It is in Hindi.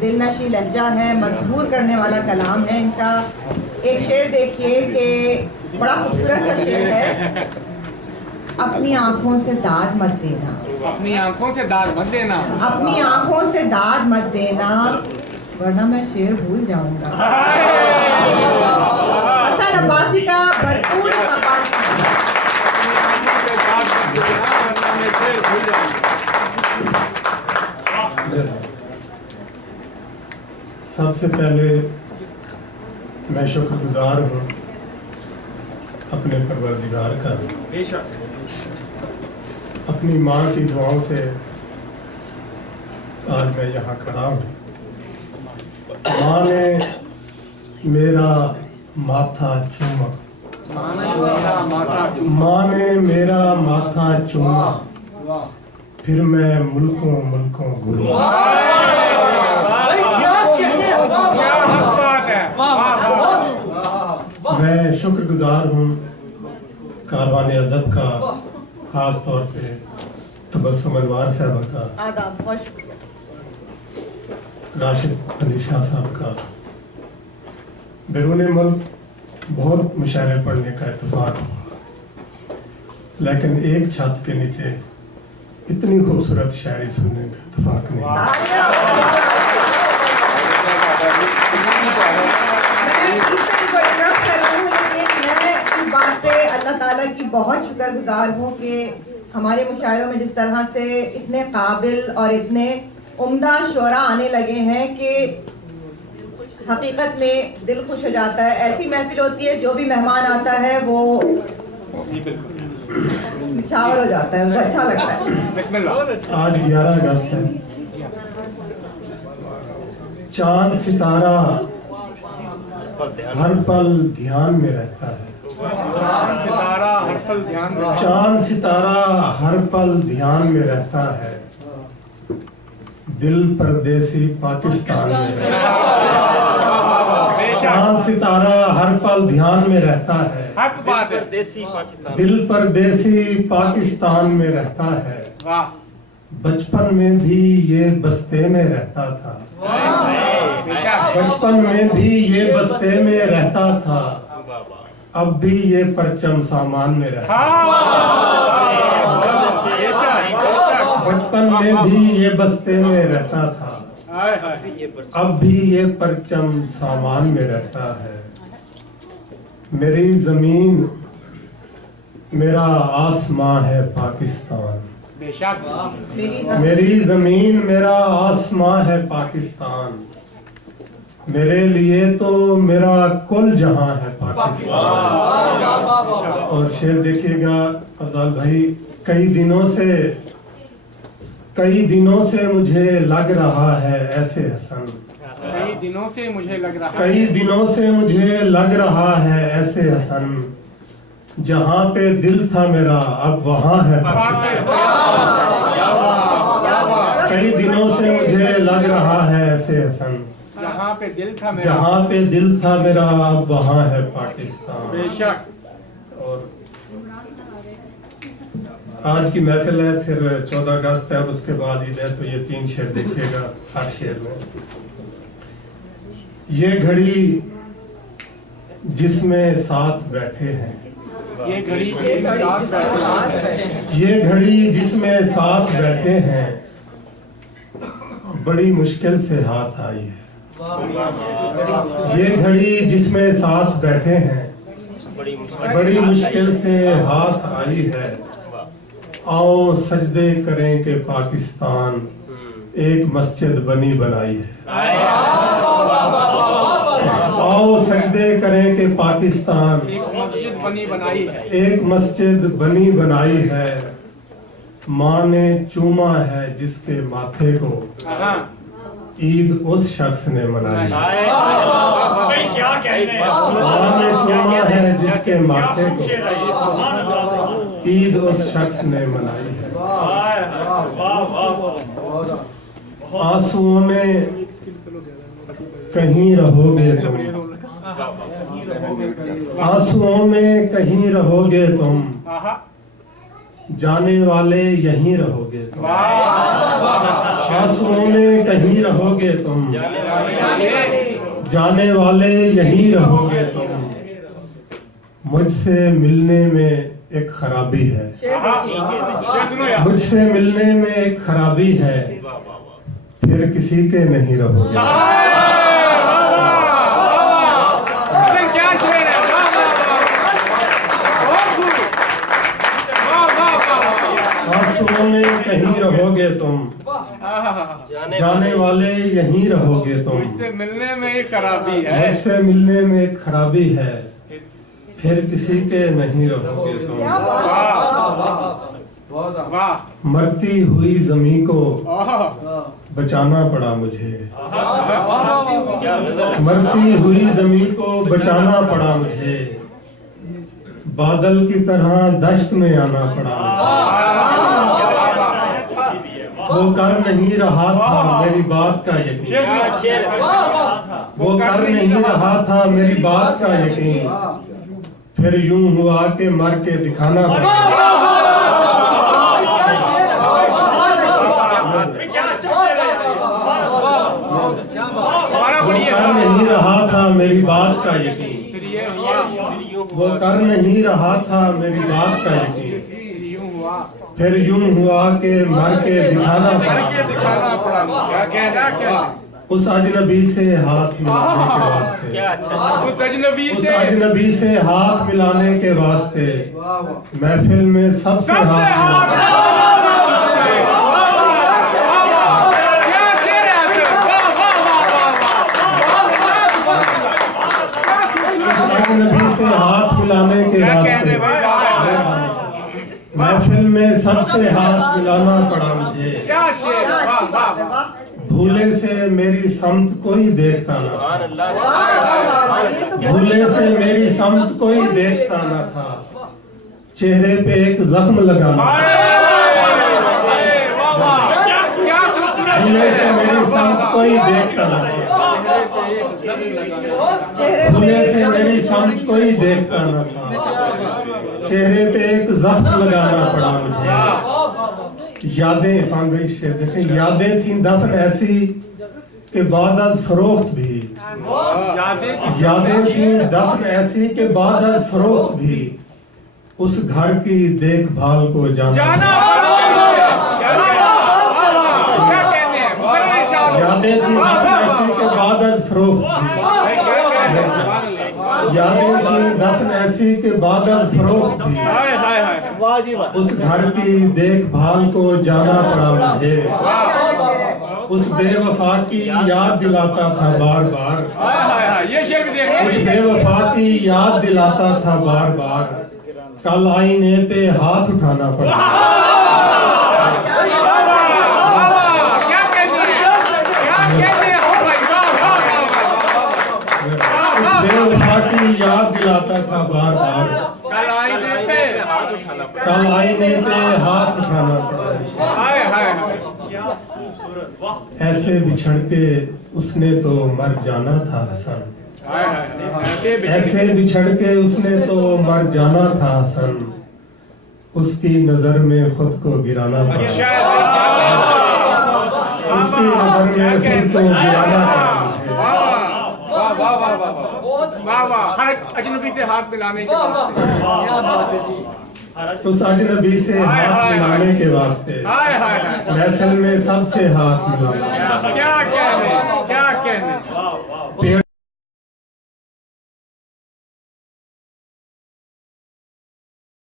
दिलनशी लहजा है, मजबूर करने वाला कलाम है इनका। एक शेर देखिए कि बड़ा खूबसूरत सा शेर है। अपनी आंखों से दाद मत देना, अपनी आंखों से दाद मत देना, अपनी आंखों से दाद मत देना, वरना मैं शेर भूल जाऊंगा। हसन अब्बासी का भरपूर सबसे पहले मैं शुक्रगुजार हूँ अपने परवरदिगार का। अपनी माँ की दुआओं से आज मैं यहाँ खड़ा हूँ। माँ ने मेरा माथा चूमा, माँ ने मेरा माथा चूमा, फिर मैं मुल्कों मुल्कों घूमा। मैं शुक्रगुजार हूँ कारवान अदब का, ख़ास तौर पे तबस्सुम अनवार साहब का, राशिद अली शाह साहब का। बैरून मुल्क बहुत मुशायरे पढ़ने का इत्तेफाक हुआ, लेकिन एक छत के नीचे इतनी खूबसूरत शायरी सुनने का इत्तेफाक नहीं। अल्लाह ताला की बहुत शुक्रगुजार हूँ कि हमारे मुशायरों में जिस तरह से इतने काबिल और इतने उम्दा शुरा आने लगे हैं कि हकीकत में दिल खुश हो जाता है। ऐसी महफिल होती है जो भी मेहमान आता है वो निछावर हो जाता है, उनको अच्छा लगता है। आज 11 अगस्त है। चांद सितारा हर पल ध्यान में रहता है, चांद सितारा हर पल ध्यान में रहता है, दिल परदेसी पाकिस्तान में रहता है। चांद सितारा हर पल ध्यान में रहता है, दिल परदेसी पाकिस्तान में रहता है। बचपन में भी ये बस्ते में रहता था, बचपन में भी ये बस्ते में रहता था, अब भी ये परचम सामान में रहता है। बचपन में भी ये बस्ते में रहता था, अब भी ये परचम सामान में रहता है। मेरी जमीन मेरा आसमां है पाकिस्तान, मेरी जमीन मेरा आसमां है पाकिस्तान, मेरे लिए तो मेरा कुल जहां है पाकिस्तान। और शेर देखिएगा अफजाल भाई, कई दिनों से मुझे लग रहा है ऐसे हसन, कई दिनों से मुझे लग रहा है, कई दिनों से मुझे लग रहा है ऐसे हसन, जहां पे दिल था मेरा अब वहां है पाकिस्तान। कई दिनों से मुझे लग रहा है ऐसे हसन, जहाँ पे दिल था मेरा, जहाँ पे दिल था मेरा अब वहाँ है पाकिस्तान। बेशक। और आज की महफिल है, फिर 14 अगस्त है और उसके बाद ईद है, तो ये 3 शेर देखिएगा हर शेर में। ये घड़ी जिसमें साथ बैठे हैं, ये घड़ी ये घड़ी जिसमें साथ बैठे हैं, बड़ी मुश्किल से हाथ आई है। ये घड़ी जिसमें साथ बैठे हैं, बड़ी मुश्किल से हाथ आई है। आओ सजदे करें कि पाकिस्तान एक मस्जिद बनी बनाई है। आओ सजदे करें कि पाकिस्तान एक मस्जिद बनी बनाई है, एक मस्जिद बनी बनाई है। माँ ने चूमा है जिसके माथे को, ईद उस शख्स ने मनाई। माँ ने चूमा है जिसके माथे को, ईद उस शख्स ने मनाई है। आंसुओं में कहीं रहोगे तुम, आंसुओं में कहीं रहोगे तुम, जाने वाले यहीं रहोगे तुम। आंसुओं में कहीं रहोगे तुम, जाने वाले यहीं रहोगे तुम। मुझसे मिलने में एक खराबी है, मुझसे मिलने में एक खराबी है, फिर किसी के नहीं रहोगे। क्या शेर है, आंसुओं में कहीं रहोगे तुम, जाने वाले यहीं रहोगे तुम। मुझसे मिलने में एक खराबी है, मुझसे मिलने में एक खराबी है, फिर किसी के नहीं रहोगे तुम। वाह, मरती हुई जमीन को बचाना पड़ा मुझे, मरती हुई जमीन को बचाना पड़ा मुझे, बादल की तरह दश्त में आना पड़ा मुझे। वो कर नहीं रहा था मेरी बात का यकीन, वो कर नहीं रहा था मेरी बात का यकीन, फिर यूं हुआ के मर के दिखाना पड़ा। वो कर नहीं रहा था मेरी बात का यकीन, वो कर नहीं रहा था मेरी बात का यकीन, फिर यूं हुआ के मर के दिखाना पड़ा। क्या कहना, क्या उस अजनबी से हाथ मिलाने के वास्ते, उस अजनबी उस से अजनबी से हाथ मिलाने के वास्ते, महफिल में सबसे हाथ अजनबी से हाथ मिलाने के वास्ते, महफिल में सबसे हाथ मिलाना पड़ा मुझे। क्या शेर, वाह वाह वाह। भूले से मेरी समत कोई देखता न था, भूले से मेरी समत कोई देखता न था, चेहरे पे एक जख्म लगाना। भूले से मेरी समत कोई देखता न था, भूले से मेरी समत कोई देखता न था, चेहरे पे एक जख्म लगाना पड़ा मुझे। यादें देखें, यादें थी दफन ऐसी के बाद अज फरोख्त भी, यादें थी दफन ऐसी के बाद अज फरोख्त भी, उस घर की देखभाल को जाना। यादें थी दफन ऐसी के बाद अज फरोख्त भी, यादें थी दफन ऐसी के बाद अज फरोख्त भी, उस घर की देखभाल को जाना पड़ा मुझे। उस बेवफा की याद दिलाता था बार बार, उस बेवफा की याद दिलाता था बार बार, कल आईने पे हाथ उठाना पड़ा। उस बेवफा की याद दिलाता था बार बार, कल आईने पे कल आईने पे हाथ उठाना पड़ा। हाय हाय हाय, ऐसे बिछड़ के उसने तो मर जाना था हसन, हाय हाय, ऐसे बिछड़ के उसने तो मर जाना था हसन, उसकी नजर में खुद को गिराना पड़ा, उसकी नजर में खुद को गिराना पड़ा। वाह वाह वाह वाह वाह, हर अजनबी से हाथ मिलाने के वास्ते, उस अजनबी से हाथ मिलाने के वास्ते, हाय हाय हाय, महफिल में सबसे हाथ मिलाना। क्या कहने, क्या कहने।